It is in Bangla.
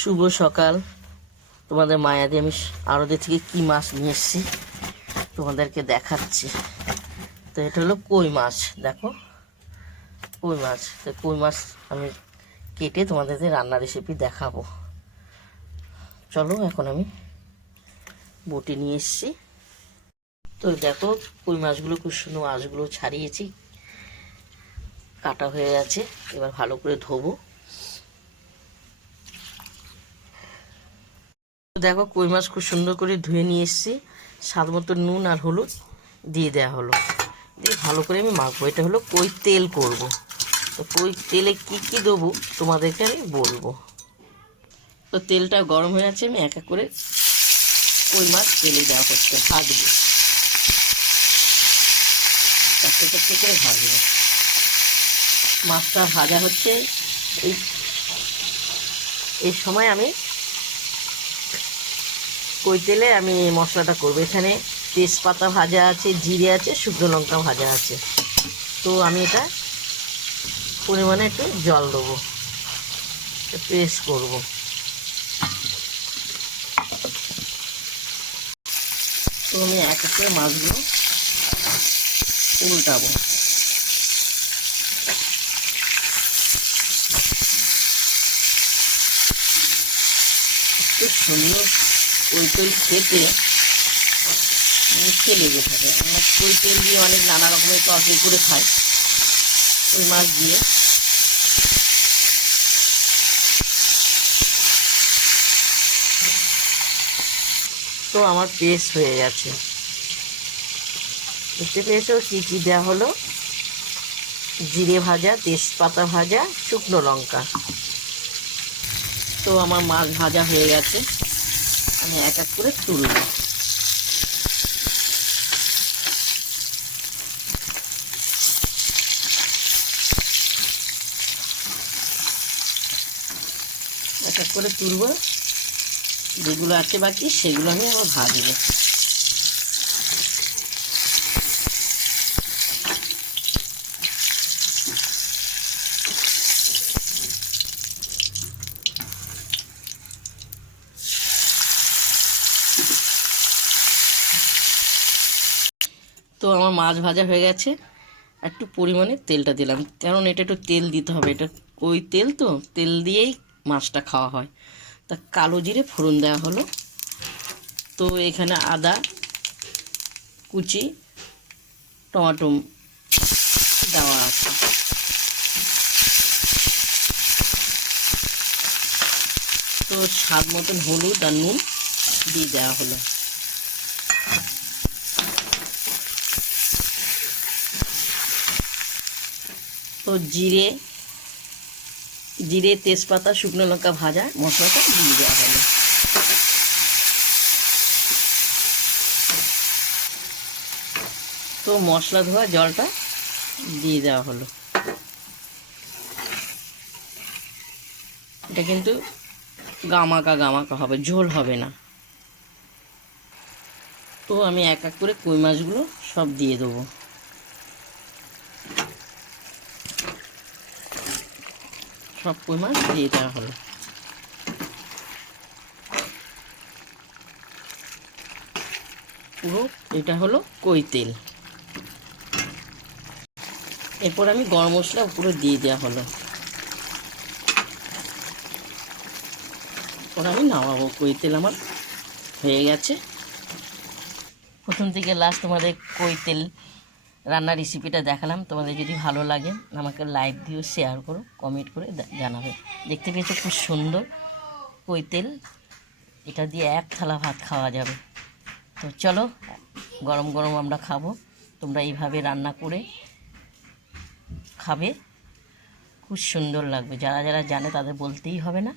শুভ সকাল। তোমাদের মায়াদি আমি আড়তে থেকে কি মাছ নিয়ে এসেছি তোমাদেরকে দেখাচ্ছি। তো এটা হলো কই মাছ, দেখো কই মাছ। তো কই মাছ আমি কেটে তোমাদেরকে রান্নার রেসিপি দেখাবো। চলো, এখন আমি বটি নিয়ে এসেছি। তো দেখো কই মাছগুলো খুব সুন্দর, মাছগুলো ছাড়িয়েছি, কাটা হয়ে গেছে। এবার ভালো করে ধোবো। দেখো কই মাছ খুব সুন্দর করে ধুয়ে নিয়ে এসেছি। স্বাদ মতো নুন আর হলুদ দিয়ে দেওয়া হলো, দিয়ে ভালো করে আমি মাখবো। এটা হলো কই তেল করব। তো কই তেলে কি কি দেবো তোমাদেরকে আমি বলবো। তো তেলটা গরম হয়ে আছে, আমি এক এক করে কই মাছ তেলে দেওয়া হচ্ছে, ভাজবো। চারটে চারটে করে ভাজবো। মাছটা ভাজা হচ্ছে। এই এই সময় আমি কই তেলে আমি মশলাটা করবো। এখানে তেজপাতা ভাজা আছে, জিরে আছে, শুকনো লঙ্কা ভাজা আছে। তো আমি এটা পরিমাণে একটু জল দেবো, পেস্ট করব। তো আমি এক এক করে মাছগুলো উল্টাবো। একটু সুন্দর ওই তেল খেতে মুখে লেগে থাকে। আমরা ওই তেল দিয়ে অনেক নানা রকমের তরকারি করে খাই ওই মাছ দিয়ে। তো আমার পেস্ট হয়ে গেছে। দেখতে পেয়েছো কী কী দেওয়া হলো? জিরে ভাজা, তেজপাতা ভাজা, শুকনো লঙ্কা। তো আমার মাছ ভাজা হয়ে গেছে, আমি এক এক করে তুলব। এক এক করে তুলব, যেগুলো আছে বাকি সেগুলো আমি আবার ভাজবো। তো আমার মাছ ভাজা হয়ে গেছে। একটু পরিমাণে তেলটা দিলাম, কারণ এটা একটু তেল দিতে হবে। এটা ওই তেল, তো তেল দিয়েই মাছটা খাওয়া হয়। তা কালো জিরে ফোড়ন দেওয়া হলো। তো এখানে আদা কুচি, টমেটো দেওয়া আছে। তো স্বাদ মতন হলুদ আর নুন দিয়ে দেওয়া হলো। তো জিরে তেজপাতা, শুকনো লঙ্কা ভাজা মশলাটা দিয়ে দেওয়া হলো। তো মশলা ধোয়া জলটা দিয়ে দেওয়া হলো। এটা কিন্তু গামাকা গামাকা হবে, ঝোল হবে না। তো আমি এক এক করে কই মাছগুলো সব দিয়ে দেবো। সব কই মাছ দিয়ে দেওয়া হলো। পুরো এটা হলো কই তেল। এরপর আমি গরম মশলা পুরো দিয়ে দেওয়া হলো। ওরা আমি নামাবো। কই তেল আমার হয়ে গেছে। প্রথম থেকে লাস্ট তোমাদের কই তেল রান্নার রেসিপিটা দেখালাম। তোমাদের যদি ভালো লাগে আমাকে লাইক দিও, শেয়ার করো, কমেন্ট করে জানাবে। দেখতে পেয়েছো খুব সুন্দর কই তেল। এটা দিয়ে এক থালা ভাত খাওয়া যাবে। তো চলো, গরম গরম আমরা খাবো। তোমরা এইভাবে রান্না করে খাবে, খুব সুন্দর লাগবে। যারা যারা জানে তাদের বলতেই হবে না।